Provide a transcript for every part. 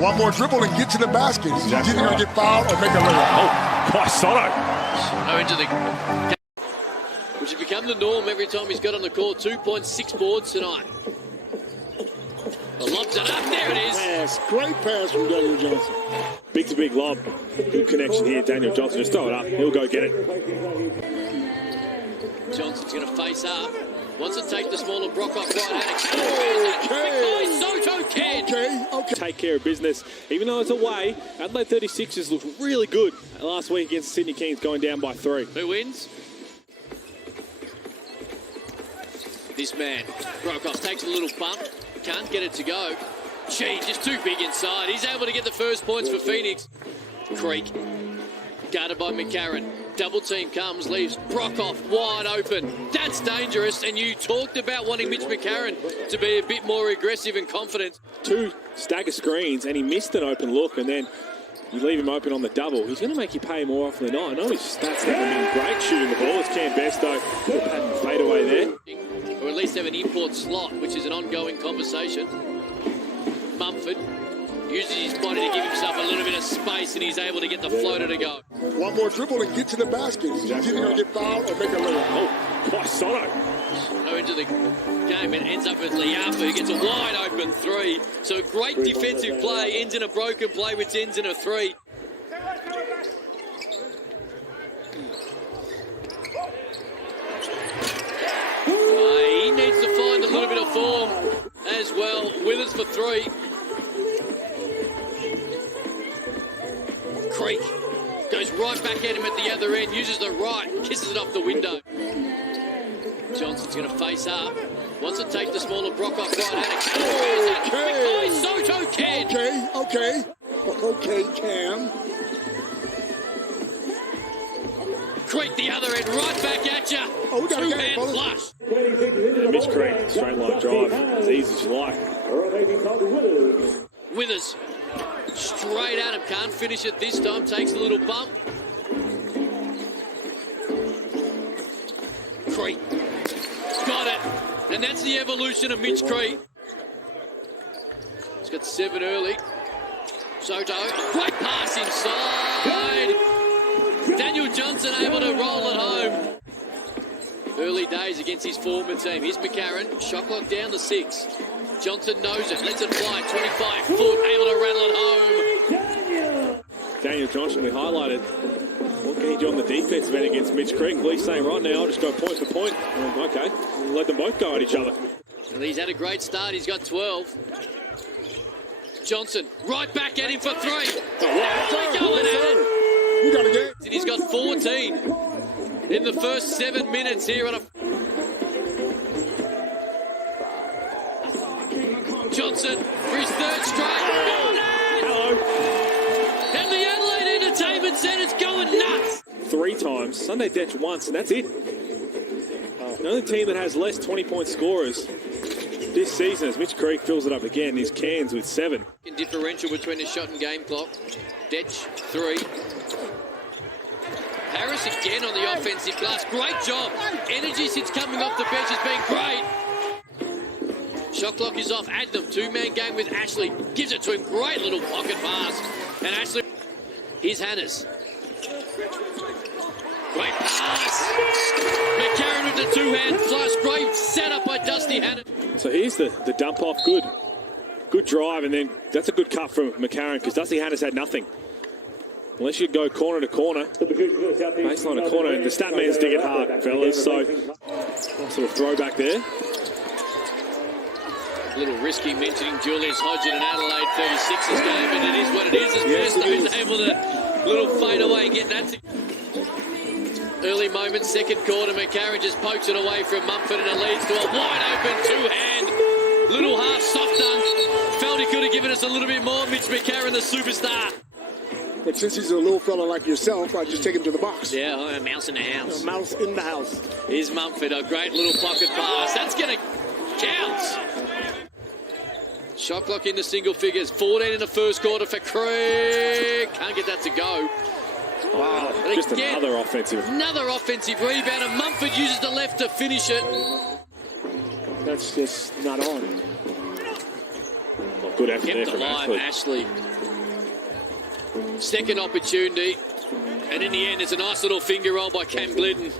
One more dribble and get to the basket. He's either going to get fouled or make a layup. Oh, by SOTTO. Into the which has become the norm every time he's got on the court. 2.6 boards tonight. The lob's it up. There it is. Pass. Great pass from Daniel Johnson. Big to big lob. Good connection here. Daniel Johnson, just throw it up. He'll go get it. Johnson's going to face up. Wants to take the smaller Brock off right hand. SOTTO kid. Okay. Take care of business. Even though it's away, Adelaide 36ers looked really good last week against Sydney Kings, going down by 3. Who wins? This man, Brokoff, takes a little bump. Can't get it to go. Gee, just too big inside. He's able to get the first points for Phoenix. Creek, guarded by McCarron. Double team comes, leaves Brokoff wide open. That's dangerous, and you talked about wanting Mitch McCarron to be a bit more aggressive and confident. 2 stagger screens, and he missed an open look, and then you leave him open on the double. He's going to make you pay more often than not. I know his stats haven't been great shooting the ball. It's Cam Besto. Fade away there. Or at least have an import slot, which is an ongoing conversation. Mumford uses his body to give himself a little bit of space, and he's able to get the floater to go. One more dribble and get to the basket. He's either going to get fouled or make a layup. Oh, by SOTTO. Into the game, and ends up with Liafa, who gets a wide open 3. So a great defensive play ends in a broken play, which ends in a 3. He needs to find a little bit of form as well. Withers for 3. Creek goes right back at him at the other end, uses the right, kisses it off the window. Johnson's going to face up. Wants to take the smaller Brock off right hand. SOTTO kid. Okay, Cam. Creek the other end, right back at you. Oh, we got a Two-hand game, flush. Yeah, Mitch Creek, straight line drive. As easy as you like. Withers straight at him, can't finish it this time, takes a little bump. Creek got it, and that's the evolution of Mitch Creek. He's got 7 early. SOTTO, great pass inside. Daniel Johnson able to roll it home. Early days against his former team. Here's McCarron, shot clock down to 6. Johnson knows it, lets it fly, 25 foot, able to rattle it home. Daniel Johnson, we highlighted. What can he do on the defensive end against Mitch Creek? Lee's saying right now, I'll just go point for point. Okay, we'll let them both go at each other. And he's had a great start, he's got 12. Johnson, right back at him for 3. Oh, going at it. You got a game. And he's got 14 in the first 7 minutes here on a... Johnson for his 3rd strike. Hello. And the Adelaide Entertainment Centre's going nuts. 3 times. Sunday Detch once, and that's it. The only team that has less 20-point scorers this season, as Mitch Creek fills it up again, is Cairns with 7. Differential between the shot and game clock. Detch 3. Harris again on the offensive glass. Great job. Energy since coming off the bench has been great. Shot clock is off. Adnam, 2-man game with Ashley. Gives it to him. Great little pocket pass. And Ashley. Here's Hannes. Great pass. McCarron with the 2-hand flush. Great setup by Dusty Hannes. So here's the dump off. Good drive, and then that's a good cut from McCarron because Dusty Hannes had nothing. Unless you go corner to corner, baseline to corner, and the stat man's dig it hard, fellas. So, sort of throwback there. A little risky mentioning Julius Hodge in an Adelaide 36ers game, but it is what it is. As Besto's able to little fade away and get that. Early moment, 2nd quarter, McCarron just pokes it away from Mumford, and it leads to a wide open 2-hand, little half soft dunk. Felt he could have given us a little bit more. Mitch McCarron, the superstar. But since he's a little fella like yourself, I just take him to the box. Yeah, a mouse in the house. A mouse in the house. Here's Mumford, a great little pocket pass. That's going to count. Shot clock into single figures. 14 in the first quarter for Creek. Can't get that to go. Wow, just another offensive. Another offensive rebound, and Mumford uses the left to finish it. That's just not on. Well, Good effort there Kept from alive, Ashley. Second opportunity. And in the end, it's a nice little finger roll by Cam Glidden.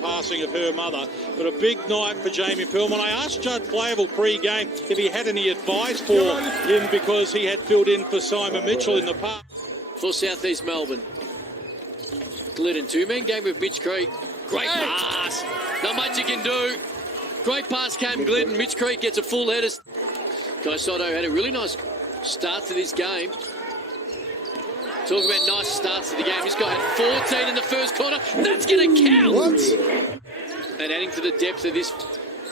Passing of her mother, but a big night for Jamie Pillman. I asked Judd Flavel pre-game if he had any advice for him because he had filled in for Simon Mitchell in the past. For South East Melbourne. Glidden, two-man game with Mitch Creek. Great pass. Not much you can do. Great pass, Cam Glidden. Mitch Creek gets a full header. Guy SOTTO had a really nice start to this game. Talking about nice starts to the game. This guy had 14 in the first quarter. That's going to count. What? And adding to the depth of this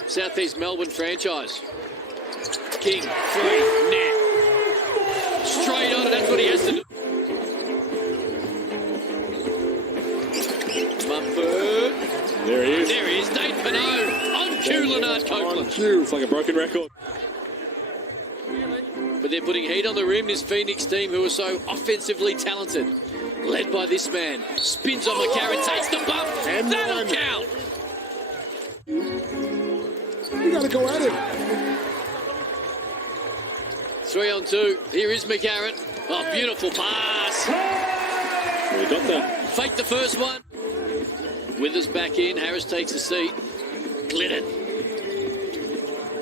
South East Melbourne franchise. King, free, net. Straight on it. That's what he has to do. Mumford. There he is. There he is. Nate Pinot on cue, Leonard Copeland. On cue. It's like a broken record. But they're putting heat on the rim, this Phoenix team who are so offensively talented. Led by this man. Spins on McCarron, takes the bump. And that'll one. count. You got to go at it. 3-on-2. Here is McCarron. Oh, beautiful pass. We got that. Fake the first one. Withers back in. Harris takes a seat. Glidden.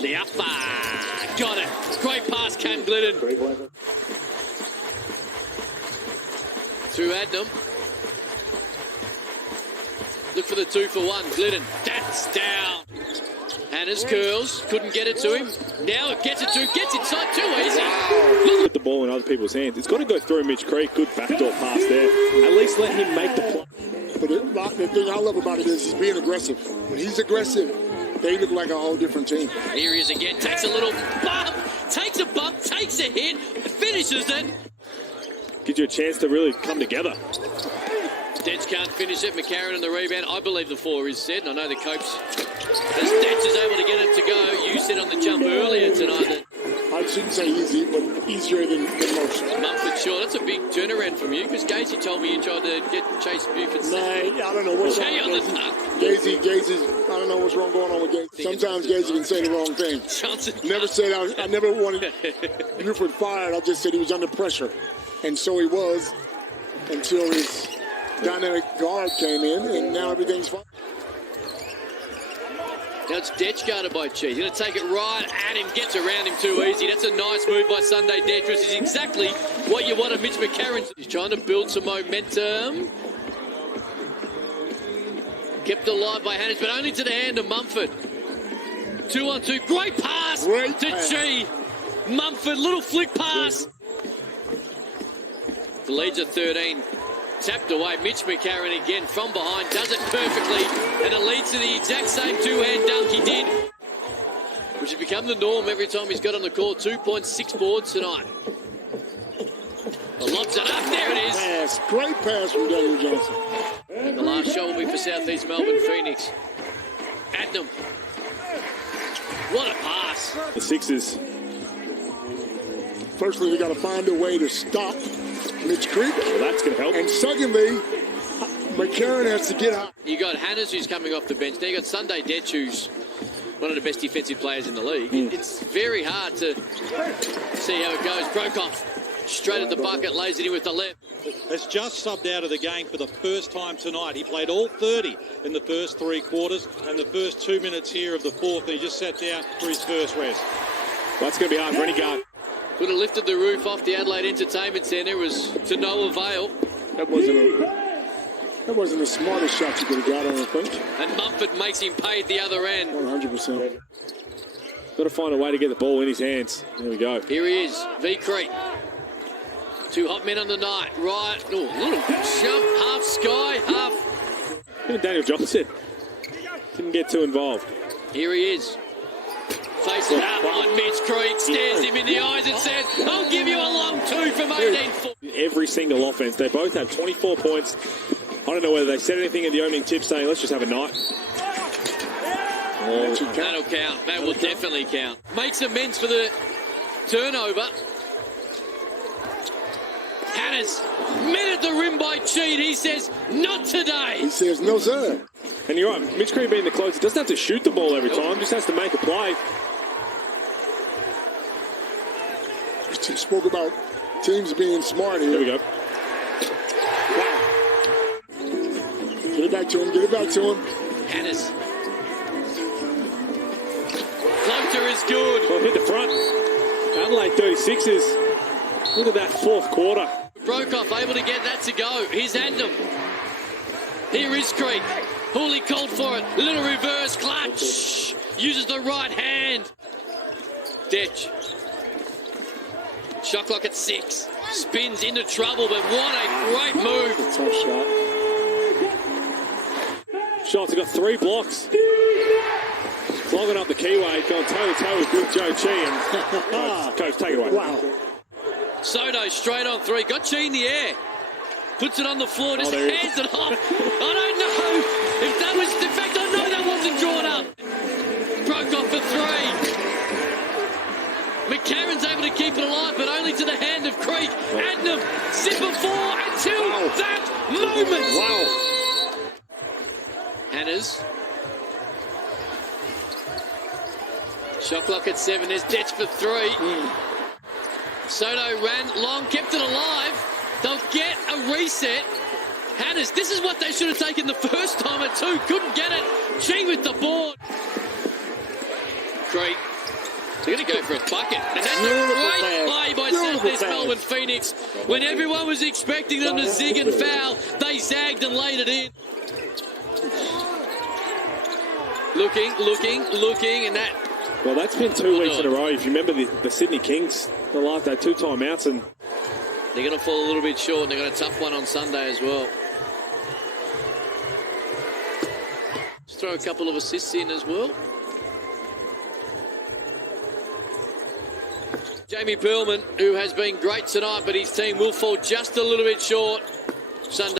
Liafa. Got it. Great pass, Cam Glidden. Through Adnam. Look for the 2-for-1. Glidden. That's down. Hannah's curls. Couldn't get it to him. Now it gets it to him. Gets inside. Too easy. Put the ball in other people's hands. It's got to go through Mitch Creek. Good backdoor pass there. At least let him make the play. But the thing I love about it is he's being aggressive. When he's aggressive, they look like a whole different team. Here he is again. Takes a little bump. Takes a bump. Takes a hit. Finishes it. Gives you a chance to really come together. Dents can't finish it. McCarron on the rebound. I believe the 4 is set. And I know the Copes. As Dents is able to get it to go. You said on the jump earlier tonight that I shouldn't say easy, but easier than most. Mumford Shaw. That's a big turnaround from you because Gazy told me you tried to get Chase Buford. Nah, I don't know what's wrong Jay on the with nut. Gazy, I don't know what's wrong going on with Gazy. Sometimes Gazy can say the wrong thing. Johnson. Never said I never wanted Buford fired. I just said he was under pressure. And so he was until his dynamic guard came in, and now everything's fine. Now it's Detch guarded by Cheese. He's going to take it right at him, gets around him too easy. That's a nice move by Sunday Detch, which is exactly what you want of Mitch McCarron. He's trying to build some momentum. Kept alive by Hannes, but only to the hand of Mumford. 2-on-2, great pass to G. Mumford, little flick pass. The lead's at 13. Tapped away, Mitch McCarron again from behind, does it perfectly, and it leads to the exact same two-hand dunk he did, which has become the norm every time he's got on the court. 2.6 boards tonight. Lobs it up, there it is. Pass. Great pass from Daniel Johnson. And the last shot will be for South East Melbourne Phoenix. Adnam. What a pass. The Sixers. Firstly, we got to find a way to stop Mitch Creek. Well, that's going to help. And secondly, McCarron has to get out. You got Hannes who's coming off the bench. Now you got Sunday Detch who's one of the best defensive players in the league. It's very hard to see how it goes. Brokoff straight at the bucket, lays it in with the left. Has just subbed out of the game for the first time tonight. He played all 30 in the first 3 quarters and the first 2 minutes here of the fourth, and he just sat down for his first rest. Well, that's going to be hard for any guard. Could have lifted the roof off the Adelaide Entertainment Centre. It was to no avail. That wasn't the smartest shot you could have got, I don't think. And Mumford makes him pay at the other end. 100%. Got to find a way to get the ball in his hands. There we go. Here he is, V Creek. 2 hot men on the night. Right, little jump, half sky, half. Even Daniel Johnson didn't get too involved. Here he is. Facing up on Mitch Creek, stares him in the eyes and says, I'll give you a long 2 from 18 foot. Every single offense, they both have 24 points. I don't know whether they said anything in the opening tip saying, let's just have a night. That'll count. That will definitely count. Makes amends for the turnover. Hannes met at the rim by Cheat. He says, not today. He says, no, sir. And you're right, Mitch Creek being the closer doesn't have to shoot the ball every time, just has to make a play. You spoke about teams being smart here. Here we go. Wow. Get it back to him. Get it back to him. Hannes. Floater is good. Well, hit the front. Adelaide 36ers. Look at that fourth quarter. Brokoff able to get that to go. Here's Adnam. Here is Creek. Hooley called for it. Little reverse clutch. Uses the right hand. Detch. Shot clock at 6. Spins into trouble, but what a great move. Tough shot. Shots have got 3 blocks. Clogging up the keyway, going toe-to-toe with good Joe Chi. And Coach, take it away. Wow. SOTTO straight on 3. Got Chi in the air. Puts it on the floor, just hands it off. I don't know if that was... In fact, I know that wasn't drawn up. Brokoff for 3. McCarron's able to keep it alive, but only to the hand of Creek. Adnam, zipper 4 until that moment. Wow. Hannes. Shot clock at 7. There's Detch for 3. SOTTO ran long, kept it alive. They'll get a reset. Hannes, this is what they should have taken the first time at 2. Couldn't get it. Chi with the board. Creek. They're going to go for a bucket. And that's a great play by Southeast Melbourne Phoenix. When everyone was expecting them to zig and foul, they zagged and laid it in. Looking, and that... Well, that's been 2 weeks in a row. If you remember the Sydney Kings, the last day, 2 timeouts, and they're going to fall a little bit short, and they've got a tough one on Sunday as well. Just throw a couple of assists in as well. Jamie Perlman, who has been great tonight, but his team will fall just a little bit short Sunday.